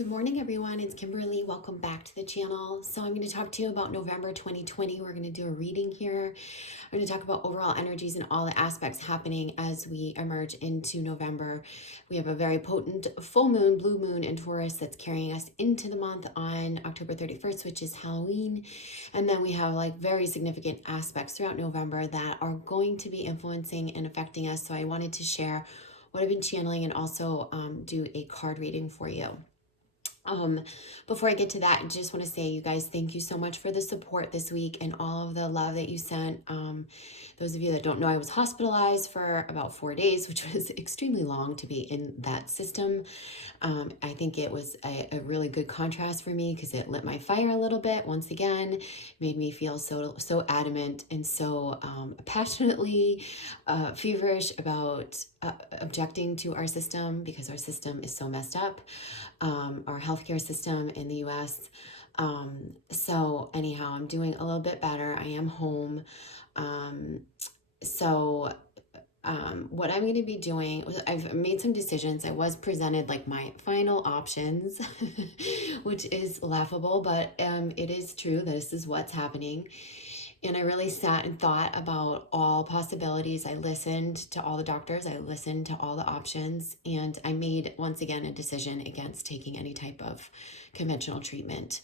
Good morning, everyone. It's Kimberly. Welcome back to the channel. So I'm going to talk to you about November 2020. We're going to do a reading here. I'm going to talk about overall energies and all the aspects happening as we emerge into November. We have a very potent full moon, blue moon in Taurus that's carrying us into the month on October 31st, which is Halloween. And then we have like very significant aspects throughout November that are going to be influencing and affecting us. So I wanted to share what I've been channeling and also do a card reading for you. Before I get to that, I just want to say, you guys, thank you so much for the support this week and all of the love that you sent. Those of you that don't know, I was hospitalized for about 4 days, which was extremely long to be in that system. I think it was a really good contrast for me because it lit my fire a little bit. Once again, made me feel so adamant and so passionately feverish about objecting to our system, because our system is so messed up, our healthcare system in the US. So anyhow, I'm doing a little bit better. I am home. What I'm going to be doing, I've made some decisions. I was presented like my final options, which is laughable, but it is true. This is what's happening. And I really sat and thought about all possibilities. I listened to all the doctors. I listened to all the options. And I made, once again, a decision against taking any type of conventional treatment.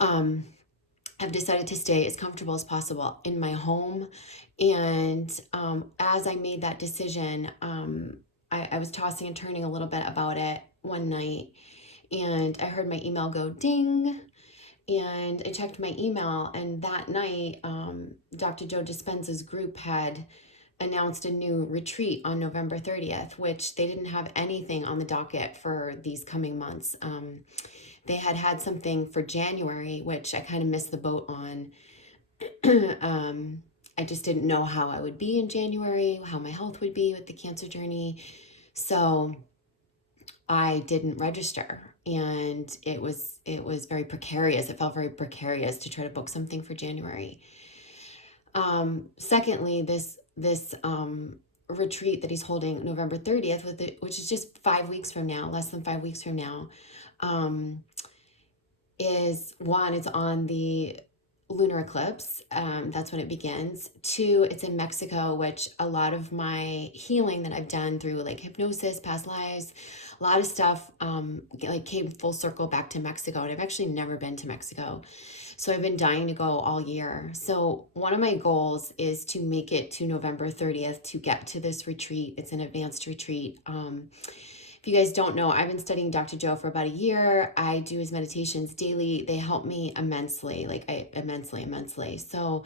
I've decided to stay as comfortable as possible in my home. And as I made that decision, I was tossing and turning a little bit about it one night. And I heard my email go ding. And I checked my email, and that night, Dr. Joe Dispenza's group had announced a new retreat on November 30th, which they didn't have anything on the docket for these coming months. They had something for January, which I kind of missed the boat on. I just didn't know how I would be in January, how my health would be with the cancer journey. So I didn't register, and it was very precarious. It felt very precarious to try to book something for January. Secondly, this retreat that he's holding November 30th, which is just 5 weeks from now, less than 5 weeks from now, is one, it's on the lunar eclipse. That's when it begins. 2, it's in Mexico, which a lot of my healing that I've done through like hypnosis, past lives, a lot of stuff like came full circle back to Mexico. And I've actually never been to Mexico. So I've been dying to go all year. So one of my goals is to make it to November 30th to get to this retreat. It's an advanced retreat. If you guys don't know, I've been studying Dr. Joe for about a year. I do his meditations daily. They help me immensely, immensely. So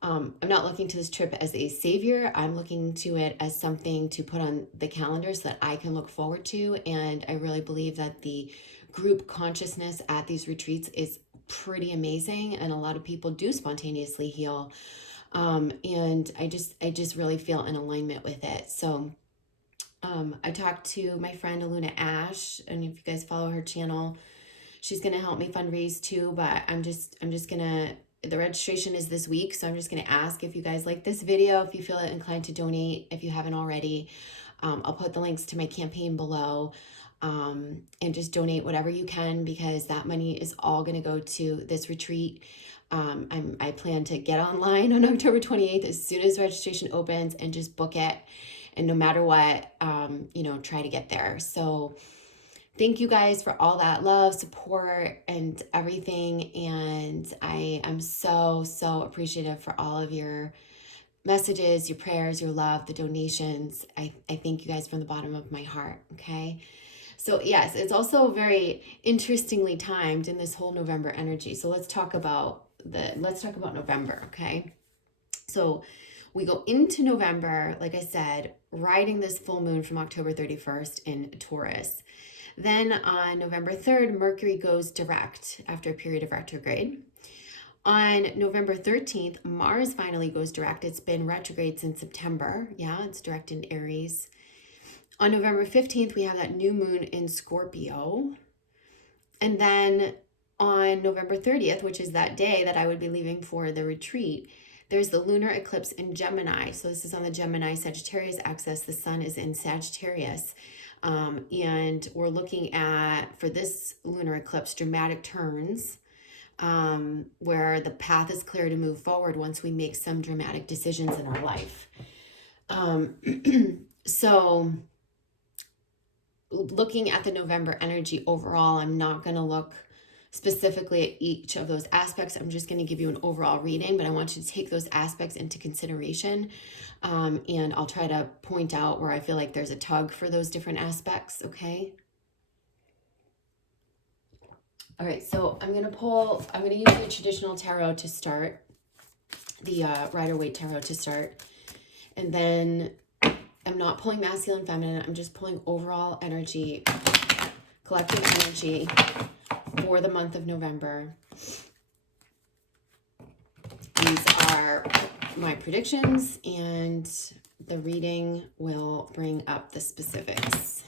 I'm not looking to this trip as a savior. I'm looking to it as something to put on the calendar so that I can look forward to. And I really believe that the group consciousness at these retreats is pretty amazing. And a lot of people do spontaneously heal. And I just really feel in alignment with it. So I talked to my friend Luna Ash, and if you guys follow her channel, she's going to help me fundraise too, but I'm just going to, the registration is this week. So I'm just going to ask if you guys like this video, if you feel inclined to donate, if you haven't already. I'll put the links to my campaign below, and just donate whatever you can, because that money is all going to go to this retreat. I plan to get online on October 28th as soon as registration opens and just book it. And no matter what, try to get there. So thank you guys for all that love, support, and everything. And I am so appreciative for all of your messages, your prayers, your love, the donations. I thank you guys from the bottom of my heart. Okay. So yes, it's also very interestingly timed in this whole November energy. So let's talk about November. Okay. So we go into November, like I said, riding this full moon from October 31st in Taurus. Then on November 3rd, Mercury goes direct after a period of retrograde. On November 13th, Mars finally goes direct. It's been retrograde since September. Yeah, it's direct in Aries. On November 15th, we have that new moon in Scorpio. And then on November 30th, which is that day that I would be leaving for the retreat, there's the lunar eclipse in Gemini. So this is on the Gemini Sagittarius axis. The sun is in Sagittarius. And we're looking at, for this lunar eclipse, dramatic turns, where the path is clear to move forward once we make some dramatic decisions in our life. So looking at the November energy overall, I'm not going to look specifically at each of those aspects. I'm just going to give you an overall reading, but I want you to take those aspects into consideration. And I'll try to point out where I feel like there's a tug for those different aspects, okay? All right, so I'm going to use the traditional tarot to start, the Rider-Waite tarot to start. And then I'm not pulling masculine, feminine. I'm just pulling overall energy, collective energy for the month of November. These are my predictions, and the reading will bring up the specifics.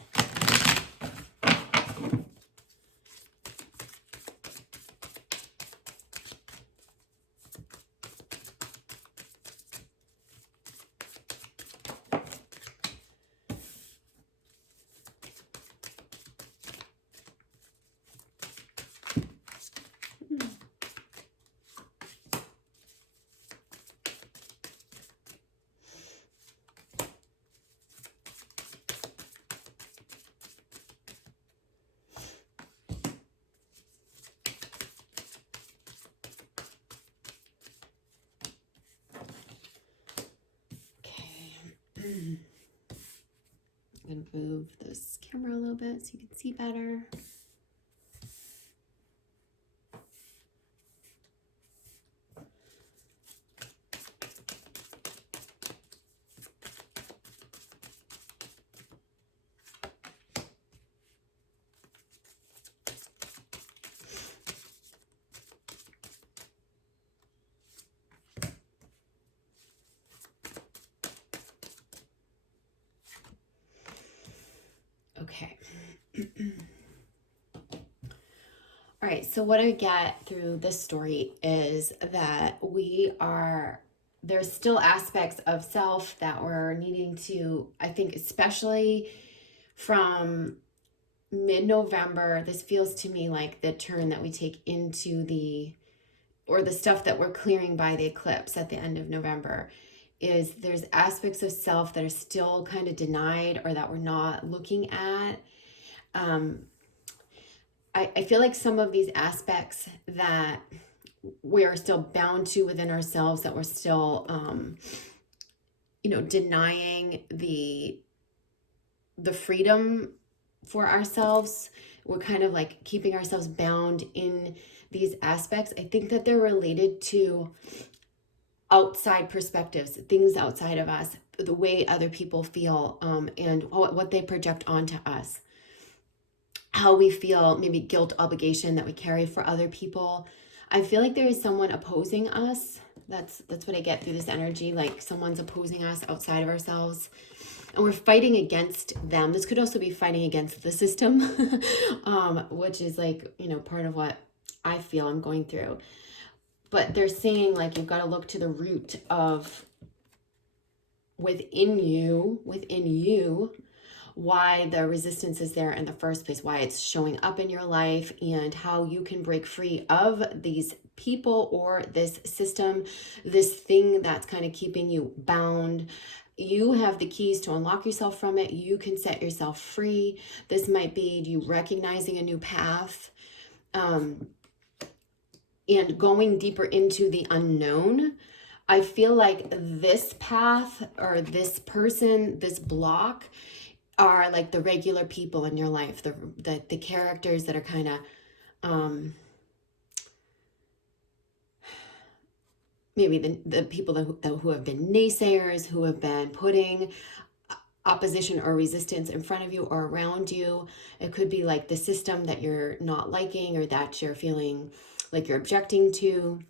I'm going to move this camera a little bit so you can see better. Okay. All right, so what I get through this story is that there's still aspects of self that we're needing to, I think, especially from mid-November, this feels to me like the turn that we take into the stuff that we're clearing by the eclipse at the end of November. There's aspects of self that are still kind of denied or that we're not looking at. I feel like some of these aspects that we are still bound to within ourselves, that we're still, denying the freedom for ourselves. We're kind of like keeping ourselves bound in these aspects. I think that they're related to outside perspectives, things outside of us, the way other people feel, and what they project onto us, how we feel, maybe guilt, obligation that we carry for other people. I feel like there is someone opposing us. That's what I get through this energy, like someone's opposing us outside of ourselves, and we're fighting against them. This could also be fighting against the system, which is like, part of what I feel I'm going through. But they're saying like you've got to look to the root of within you, why the resistance is there in the first place, why it's showing up in your life, and how you can break free of these people or this system, this thing that's kind of keeping you bound. You have the keys to unlock yourself from it. You can set yourself free. This might be you recognizing a new path, and going deeper into the unknown. I feel like this path or this person, this block, are like the regular people in your life, the characters that are kind of maybe the people who have been naysayers, who have been putting opposition or resistance in front of you or around you. It could be like the system that you're not liking or that you're feeling like you're objecting to.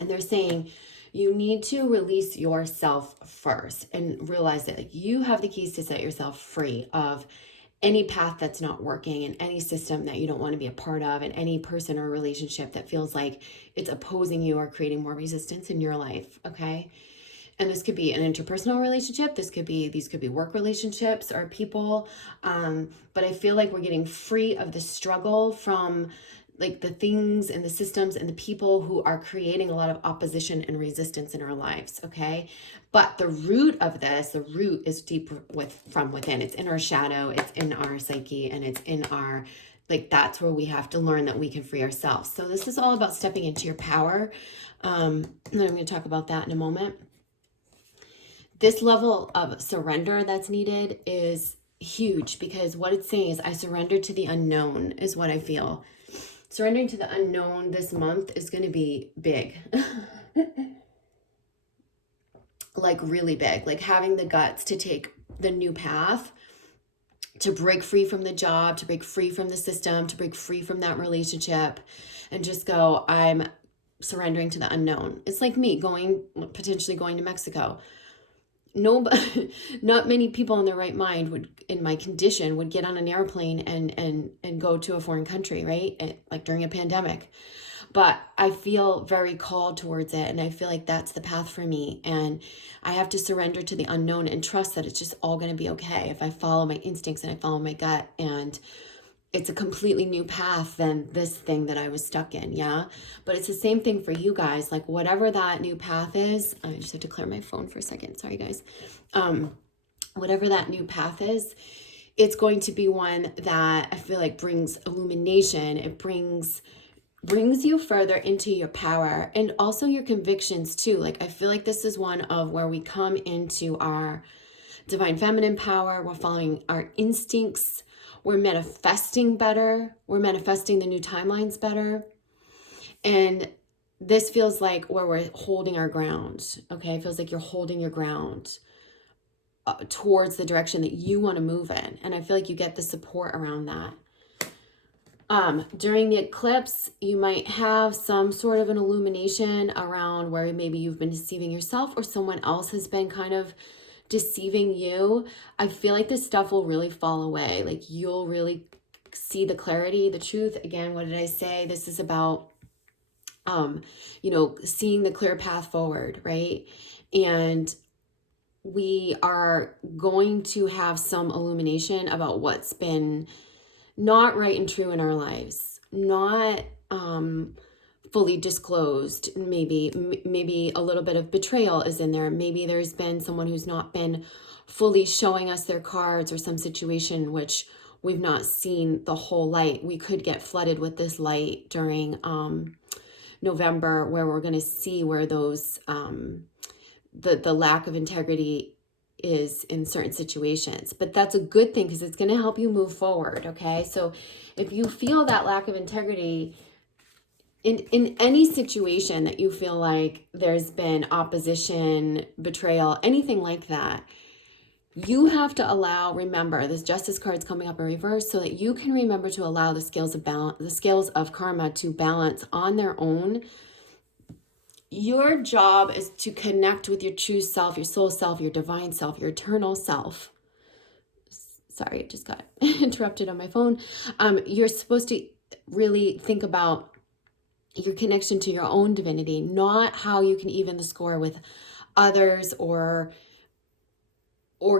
And they're saying you need to release yourself first and realize that like, you have the keys to set yourself free of any path that's not working, and any system that you don't want to be a part of, and any person or relationship that feels like it's opposing you or creating more resistance in your life, okay? And this could be an interpersonal relationship. These could be work relationships or people. But I feel like we're getting free of the struggle from like the things and the systems and the people who are creating a lot of opposition and resistance in our lives. Okay. But the root of this, the root is deep from within. It's in our shadow, it's in our psyche, and it's in our, like, that's where we have to learn that we can free ourselves. So this is all about stepping into your power. And I'm going to talk about that in a moment. This level of surrender that's needed is huge, because what it's saying is I surrender to the unknown is what I feel. Surrendering to the unknown this month is going to be big. Like really big, like having the guts to take the new path, to break free from the job, to break free from the system, to break free from that relationship, and just go, I'm surrendering to the unknown. It's like me potentially going to Mexico. Not many people in their right mind would, in my condition, would get on an airplane and go to a foreign country, right? Like during a pandemic. But I feel very called towards it, and I feel like that's the path for me. And I have to surrender to the unknown and trust that it's just all going to be okay if I follow my instincts and I follow my gut. And it's a completely new path than this thing that I was stuck in, yeah? But it's the same thing for you guys. Like whatever that new path is, I just have to clear my phone for a second. Sorry, guys. Whatever that new path is, it's going to be one that I feel like brings illumination. It brings you further into your power and also your convictions too. Like I feel like this is one of where we come into our divine feminine power. We're following our instincts. We're manifesting better. We're manifesting the new timelines better. And this feels like where we're holding our ground. Okay. It feels like you're holding your ground towards the direction that you want to move in. And I feel like you get the support around that. During the eclipse, you might have some sort of an illumination around where maybe you've been deceiving yourself or someone else has been kind of deceiving you. I feel like this stuff will really fall away. Like you'll really see the clarity, the truth. Again, what did I say? This is about, seeing the clear path forward, right? And we are going to have some illumination about what's been not right and true in our lives, not fully disclosed. Maybe a little bit of betrayal is in there. Maybe there's been someone who's not been fully showing us their cards, or some situation which we've not seen the whole light. We could get flooded with this light during November, where we're going to see where those the lack of integrity is in certain situations. But that's a good thing, because it's going to help you move forward. Okay, so if you feel that lack of integrity in any situation that you feel like there's been opposition, betrayal, anything like that, you have to remember this Justice card's coming up in reverse, so that you can remember to allow the scales of karma to balance on their own. Your job is to connect with your true self, your soul self, your divine self, your eternal self. Sorry, it just got interrupted on my phone. You're supposed to really think about your connection to your own divinity, not how you can even the score with others or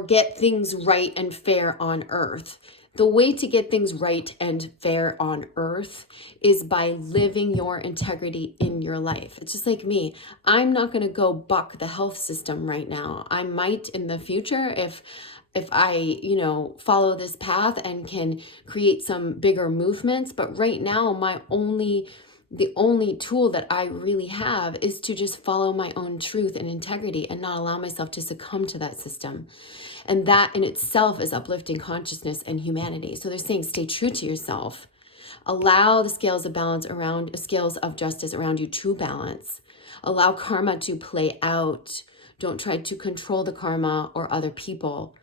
get things right and fair on earth. The way to get things right and fair on earth is by living your integrity in your life. It's just like me. I'm not going to go buck the health system right now. I might in the future if I, follow this path and can create some bigger movements. But right now, the only tool that I really have is to just follow my own truth and integrity and not allow myself to succumb to that system. And that in itself is uplifting consciousness and humanity. So they're saying stay true to yourself. Allow the scales of justice around you to balance. Allow karma to play out. Don't try to control the karma or other people.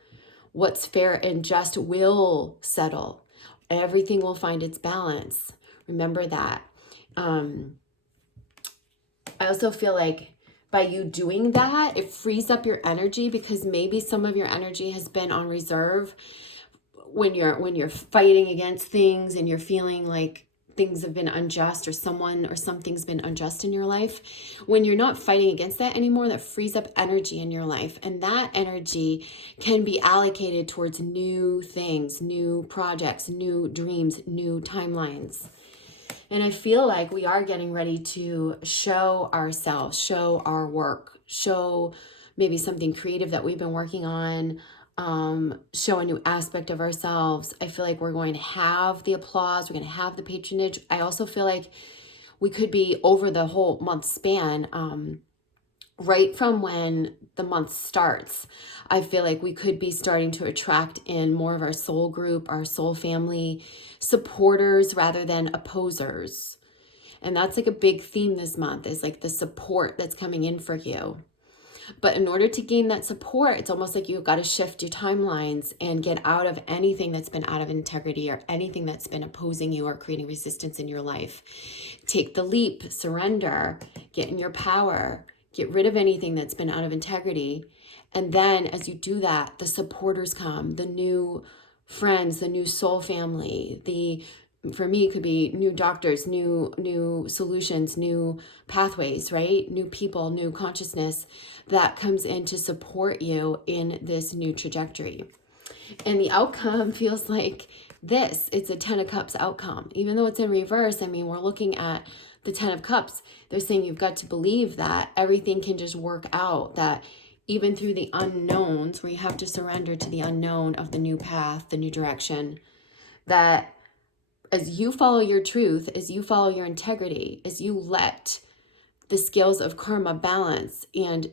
What's fair and just will settle. Everything will find its balance. Remember that. I also feel like by you doing that, it frees up your energy, because maybe some of your energy has been on reserve when you're fighting against things and you're feeling like things have been unjust, or someone or something's been unjust in your life. When you're not fighting against that anymore, that frees up energy in your life. And that energy can be allocated towards new things, new projects, new dreams, new timelines. And I feel like we are getting ready to show ourselves, show our work, show maybe something creative that we've been working on, show a new aspect of ourselves. I feel like we're going to have the applause, we're going to have the patronage. I also feel like we could be over the whole month span, right from when the month starts. I feel like we could be starting to attract in more of our soul group, our soul family, supporters rather than opposers. And that's like a big theme this month, is like the support that's coming in for you. But in order to gain that support, it's almost like you've got to shift your timelines and get out of anything that's been out of integrity, or anything that's been opposing you or creating resistance in your life. Take the leap, surrender, get in your power, get rid of anything that's been out of integrity. And then as you do that, the supporters come, the new friends, the new soul family, for me, it could be new doctors, new solutions, new pathways, right? New people, new consciousness that comes in to support you in this new trajectory. And the outcome feels like this. It's a 10 of Cups outcome. Even though it's in reverse, I mean, we're looking at the 10 of Cups. They're saying you've got to believe that everything can just work out, that even through the unknowns, where you have to surrender to the unknown of the new path, the new direction, that as you follow your truth, as you follow your integrity, as you let the scales of karma balance and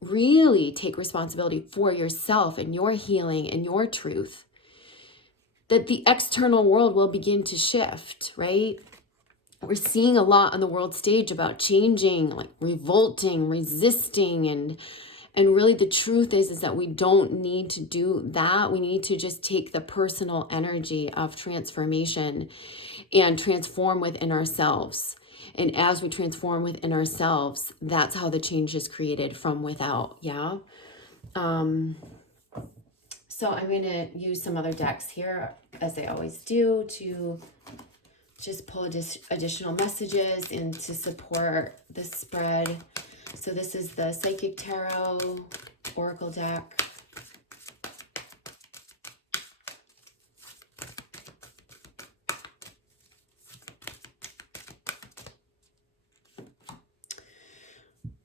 really take responsibility for yourself and your healing and your truth, that the external world will begin to shift, right? We're seeing a lot on the world stage about changing, like revolting, resisting, and really the truth is that we don't need to do that. We need to just take the personal energy of transformation and transform within ourselves. And as we transform within ourselves, that's how the change is created from without. Yeah. So I'm going to use some other decks here, as I always do, to just pull additional messages and to support this spread. So this is the Psychic Tarot Oracle deck.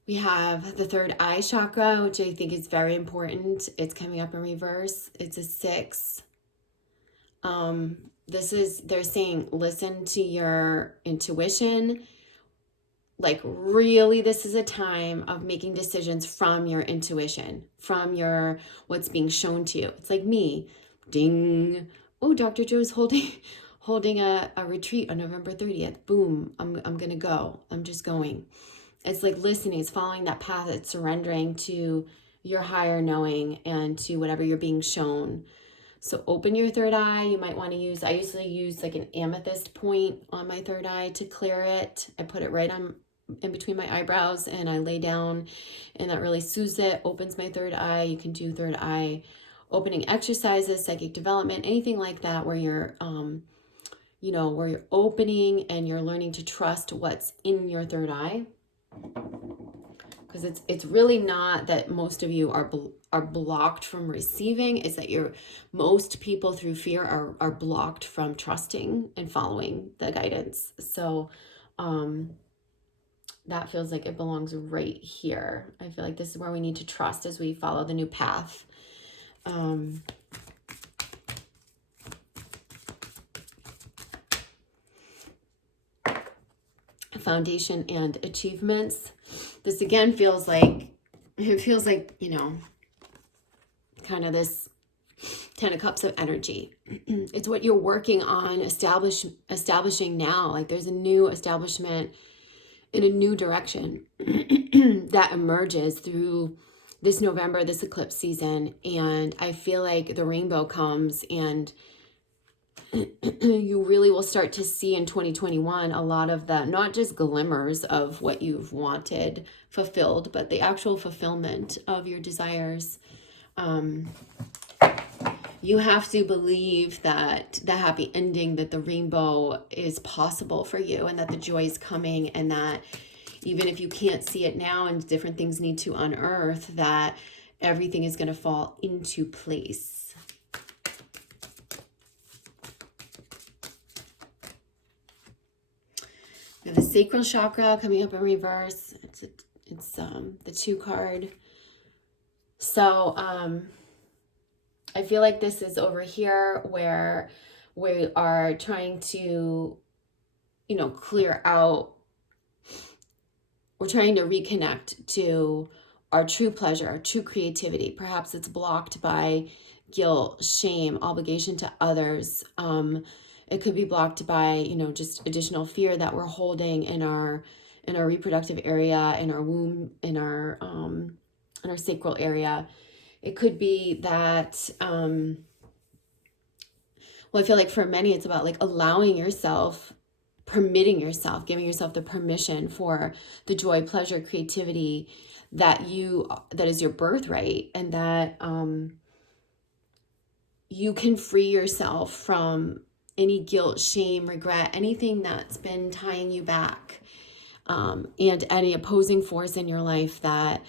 We have the third eye chakra, which I think is very important. It's coming up in reverse. It's a 6. They're saying, listen to your intuition. Like, really, this is a time of making decisions from your intuition, from what's being shown to you. It's like me, ding. Oh, Dr. Joe's holding a retreat on November 30th. Boom, I'm going to go. I'm just going. It's like listening, it's following that path, it's surrendering to your higher knowing and to whatever you're being shown. So open your third eye. You might want to I usually use like an amethyst point on my third eye to clear it. I put it right in between my eyebrows and I lay down, and that really soothes it, opens my third eye. You can do third eye opening exercises, psychic development, anything like that, where you're, where you're opening and you're learning to trust what's in your third eye. Because it's really not that most of you are blocked from receiving. It's that most people through fear are blocked from trusting and following the guidance. So that feels like it belongs right here. I feel like this is where we need to trust as we follow the new path. Foundation and achievements. This again feels like, kind of this 10 of Cups of energy. It's what you're working on establishing now. Like there's a new establishment in a new direction that emerges through this November, this eclipse season. And I feel like the rainbow comes, and you really will start to see in 2021 a lot of the, not just glimmers of what you've wanted fulfilled, but the actual fulfillment of your desires. You have to believe that the happy ending, that the rainbow is possible for you, and that the joy is coming, and that even if you can't see it now and different things need to unearth, that everything is going to fall into place. We have the sacral chakra coming up in reverse. It's the 2 card. So I feel like this is over here where we are trying to, clear out. We're trying to reconnect to our true pleasure, our true creativity. Perhaps it's blocked by guilt, shame, obligation to others. It could be blocked by, just additional fear that we're holding in our reproductive area, in our womb, in our sacral area. It could be that, well, I feel like for many, it's about like allowing yourself, permitting yourself, giving yourself the permission for the joy, pleasure, creativity that is your birthright, and that you can free yourself from any guilt, shame, regret, anything that's been tying you back, and any opposing force in your life that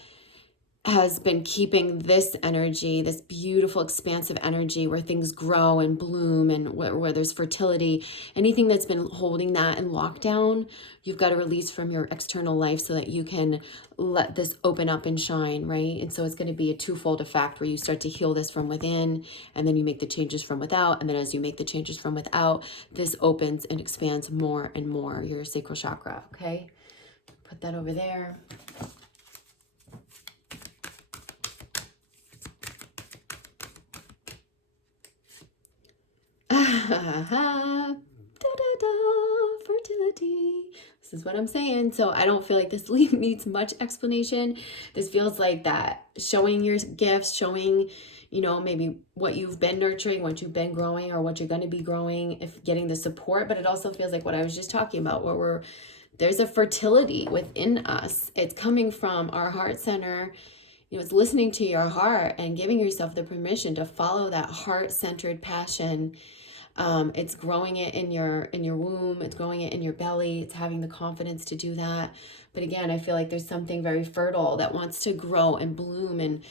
has been keeping this energy, this beautiful, expansive energy where things grow and bloom, and where there's fertility, anything that's been holding that in lockdown, you've got to release from your external life so that you can let this open up and shine, right? And so it's going to be a twofold effect where you start to heal this from within, and then you make the changes from without. And then as you make the changes from without, this opens and expands more and more your sacral chakra, okay? Put that over there. Fertility. This is what I'm saying. So I don't feel like this needs much explanation. This feels like that showing your gifts, showing, maybe what you've been nurturing, what you've been growing, or what you're going to be growing, if getting the support. But it also feels like what I was just talking about, where there's a fertility within us. It's coming from our heart center. It's listening to your heart and giving yourself the permission to follow that heart-centered passion. It's growing it in your womb. It's growing it in your belly. It's having the confidence to do that. But again, I feel like there's something very fertile that wants to grow and bloom, and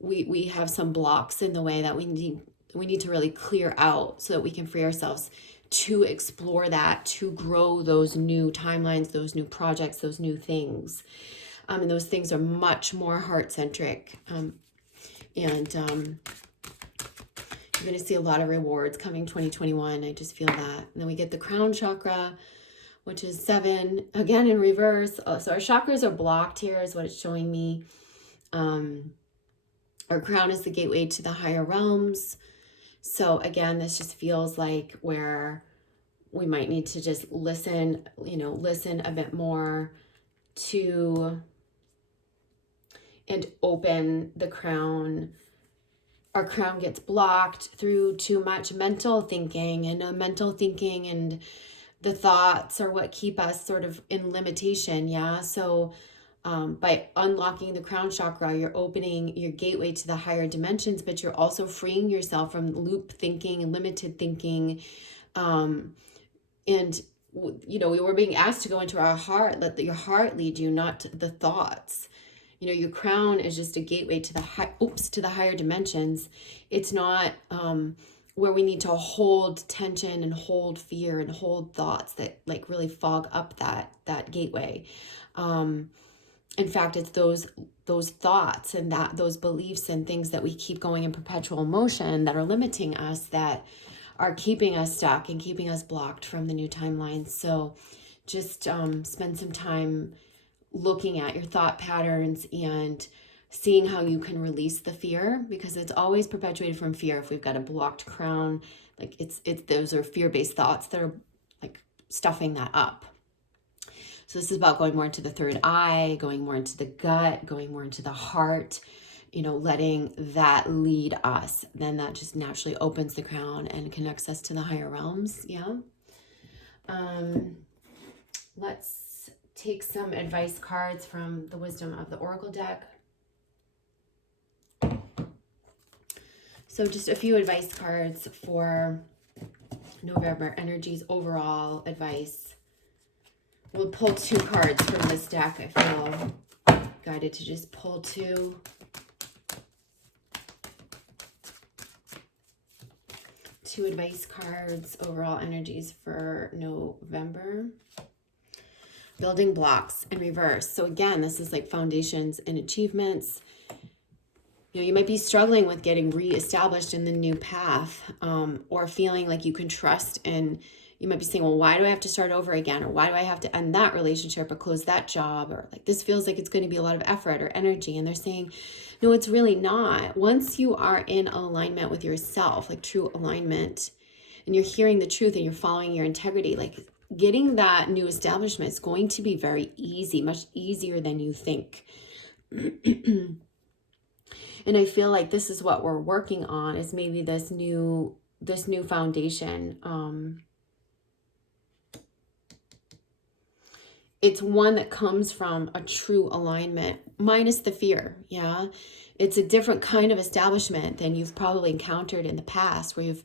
we have some blocks in the way that we need to really clear out so that we can free ourselves to explore that, to grow those new timelines, those new projects, those new things. And those things are much more heart-centric. And you're going to see a lot of rewards coming 2021. I just feel that. And then we get the crown chakra, which is 7, again in reverse. So our chakras are blocked here is what it's showing me. Our crown is the gateway to the higher realms. So again, this just feels like where we might need to just listen a bit more to and open the crown. Our crown gets blocked through too much mental thinking, and the thoughts are what keep us sort of in limitation. Yeah. So by unlocking the crown chakra, you're opening your gateway to the higher dimensions, but you're also freeing yourself from loop thinking and limited thinking. And we were being asked to go into our heart, let your heart lead you, not the thoughts. Your crown is just a gateway to the higher dimensions. It's not where we need to hold tension and hold fear and hold thoughts that like really fog up that gateway. In fact, it's those thoughts and those beliefs and things that we keep going in perpetual motion that are limiting us, that are keeping us stuck and keeping us blocked from the new timelines. So just spend some time looking at your thought patterns and seeing how you can release the fear, because it's always perpetuated from fear. If we've got a blocked crown, like those are fear-based thoughts that are like stuffing that up. So this is about going more into the third eye, going more into the gut, going more into the heart, letting that lead us. Then that just naturally opens the crown and connects us to the higher realms. Yeah. Let's take some advice cards from the Wisdom of the Oracle deck. So just a few advice cards for November energies, overall advice. We'll pull 2 cards from this deck. I feel guided to just pull 2. Two advice cards, overall energies for November. Building blocks in reverse. So again, this is like foundations and achievements. You know, you might be struggling with getting reestablished in the new path, or feeling like you can trust, and you might be saying, well, why do I have to start over again? Or why do I have to end that relationship or close that job? Or like, this feels like it's going to be a lot of effort or energy. And they're saying, no, it's really not. Once you are in alignment with yourself, like true alignment, and you're hearing the truth and you're following your integrity, like getting that new establishment is going to be very easy, much easier than you think. And I feel like this is what we're working on, is maybe this new foundation. It's one that comes from a true alignment, minus the fear. Yeah. It's a different kind of establishment than you've probably encountered in the past, where you've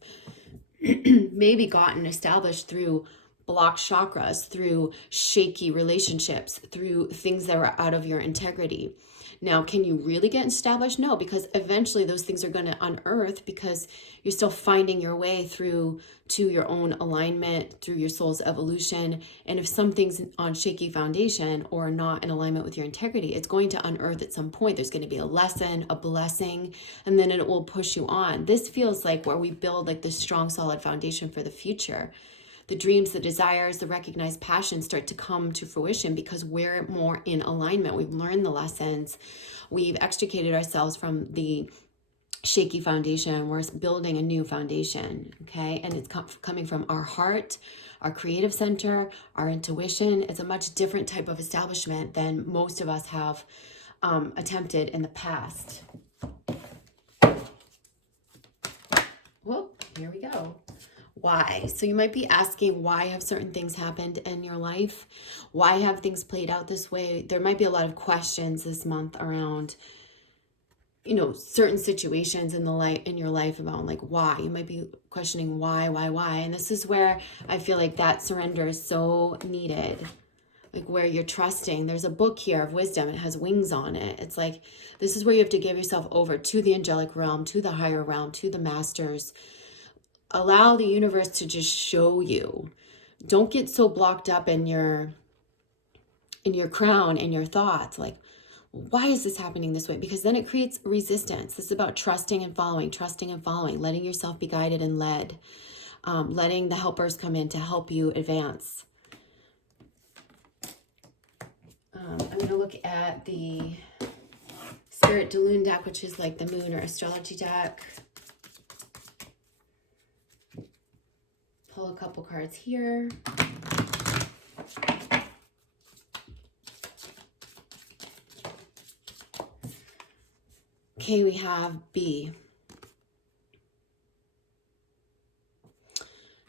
maybe gotten established through blocked chakras, through shaky relationships, through things that were out of your integrity. Now, can you really get established? No, because eventually those things are going to unearth, because you're still finding your way through to your own alignment, through your soul's evolution. And if something's on shaky foundation or not in alignment with your integrity, it's going to unearth at some point. There's going to be a lesson, a blessing, and then it will push you on. This feels like where we build like this strong, solid foundation for the future. The dreams, the desires, the recognized passions start to come to fruition because we're more in alignment. We've learned the lessons. We've extricated ourselves from the shaky foundation. We're building a new foundation, okay? And it's coming from our heart, our creative center, our intuition. It's a much different type of establishment than most of us have attempted in the past. Well, here we go. Why? So you might be asking, why have certain things happened in your life? Why have things played out this way? There might be a lot of questions this month around, you know, certain situations in your life about like why. You might be questioning why. And this is where I feel like that surrender is so needed. Like where you're trusting. There's a book here of wisdom. It has wings on it. It's like, this is where you have to give yourself over to the angelic realm, to the higher realm, to the masters. Allow the universe to just show you. Don't get so blocked up in your crown and your thoughts. Like, why is this happening this way? Because then it creates resistance. This is about trusting and following, letting yourself be guided and led, letting the helpers come in to help you advance. I'm going to look at the Spirit de Lune deck, which is like the moon or astrology deck. Pull a couple cards here. Okay, we have B.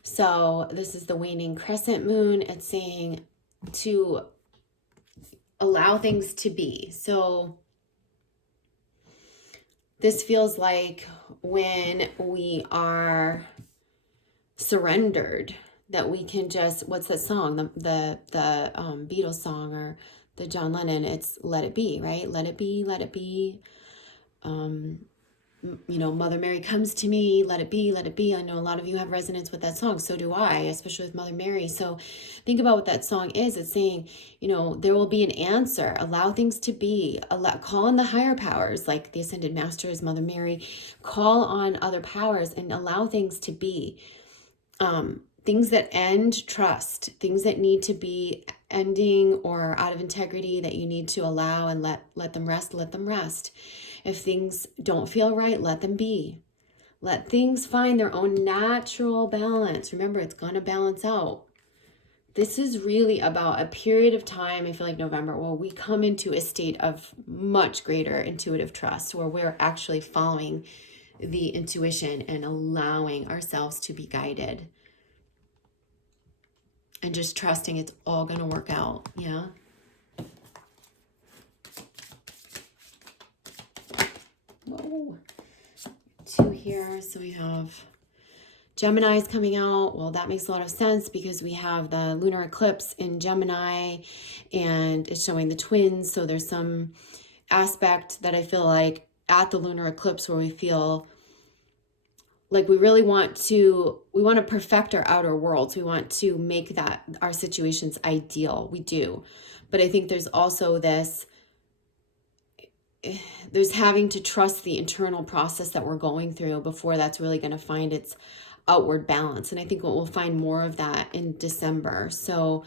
So this is the waning crescent moon. It's saying to allow things to be. So this feels like when we are surrendered, that we can just, what's that song, the Beatles song, or the John Lennon, it's let it be, right? Let it be, let it be. You know, Mother Mary comes to me, let it be, let it be. I know a lot of you have resonance with that song. So do I, especially with Mother Mary. So think about what that song is. It's saying, you know, there will be an answer. Allow things to be. Call on the higher powers, like the Ascended Masters, Mother Mary. Call on other powers and allow things to be. Things that end trust, things that need to be ending or out of integrity that you need to allow and let them rest, let them rest. If things don't feel right, let them be. Let things find their own natural balance. Remember, it's going to balance out. This is really about a period of time, I feel like November, where we come into a state of much greater intuitive trust, where we're actually following the intuition and allowing ourselves to be guided. And just trusting it's all going to work out. Yeah. Whoa. 2 here. here. So we have Gemini is coming out. Well, that makes a lot of sense because we have the lunar eclipse in Gemini and it's showing the twins. So there's some aspect that I feel like at the lunar eclipse where we feel like we want to perfect our outer worlds. We want to make that our situations ideal. We do. But I think there's also there's having to trust the internal process that we're going through before that's really going to find its outward balance. And I think we'll find more of that in December. So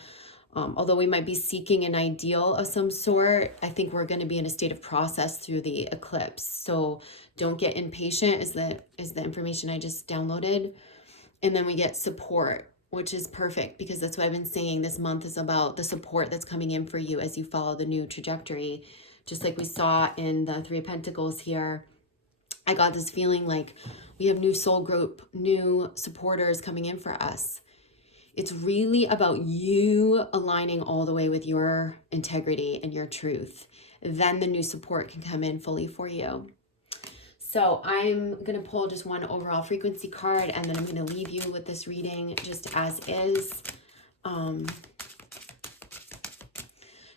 although we might be seeking an ideal of some sort, I think we're going to be in a state of process through the eclipse. So don't get impatient is the information I just downloaded. And then we get support, which is perfect because that's what I've been saying. This month is about the support that's coming in for you as you follow the new trajectory. Just like we saw in the Three of Pentacles here, I got this feeling like we have new soul group, new supporters coming in for us. It's really about you aligning all the way with your integrity and your truth. Then the new support can come in fully for you. So I'm going to pull just one overall frequency card, and then I'm going to leave you with this reading just as is.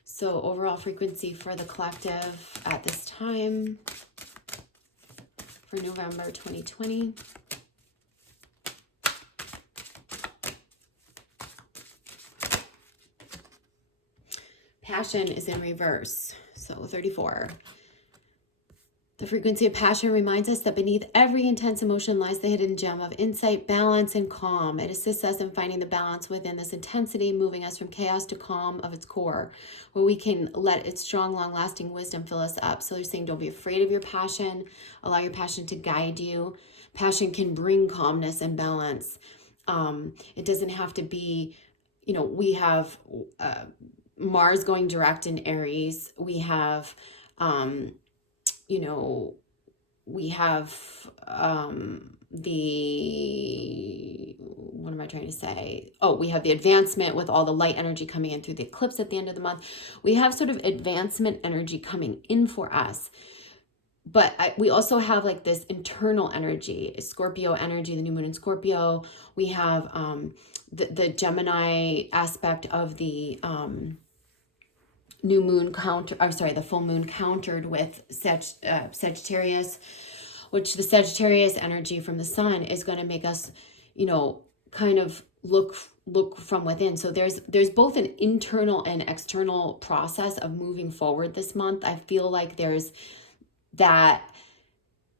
So overall frequency for the collective at this time for November 2020. Passion is in reverse, so 34. The frequency of passion reminds us that beneath every intense emotion lies the hidden gem of insight, balance, and calm. It assists us in finding the balance within this intensity, moving us from chaos to calm of its core, where we can let its strong, long-lasting wisdom fill us up. So they're saying don't be afraid of your passion. Allow your passion to guide you. Passion can bring calmness and balance. It doesn't have to be, we have Mars going direct in Aries. We have, we have what am I trying to say? Oh, we have the advancement with all the light energy coming in through the eclipse at the end of the month. We have sort of advancement energy coming in for us. But we also have like this internal energy, Scorpio energy, the new moon in Scorpio. We have the Gemini aspect of the new moon the full moon countered with Sagittarius, which the Sagittarius energy from the sun is going to make us, kind of look from within. So there's both an internal and external process of moving forward this month. I feel like there's that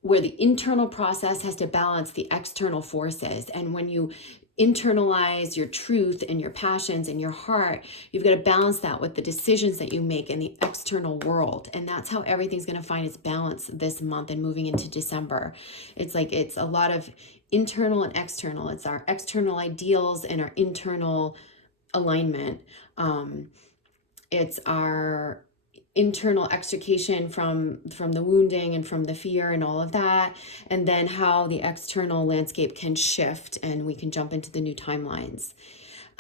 where the internal process has to balance the external forces. And when you internalize your truth and your passions and your heart, you've got to balance that with the decisions that you make in the external world. And that's how everything's going to find its balance this month and moving into December. It's like it's a lot of internal and external. It's our external ideals and our internal alignment. It's our internal extrication from the wounding and from the fear and all of that, and then how the external landscape can shift and we can jump into the new timelines.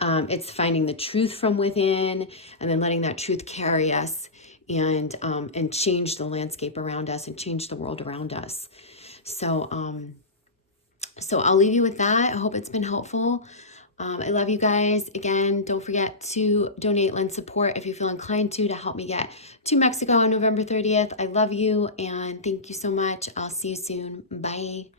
It's finding the truth from within and then letting that truth carry us and change the landscape around us and change the world around us. So I'll leave you with that. I hope it's been helpful. I love you guys. Again, don't forget to donate, lend support if you feel inclined to help me get to Mexico on November 30th. I love you and thank you so much. I'll see you soon. Bye.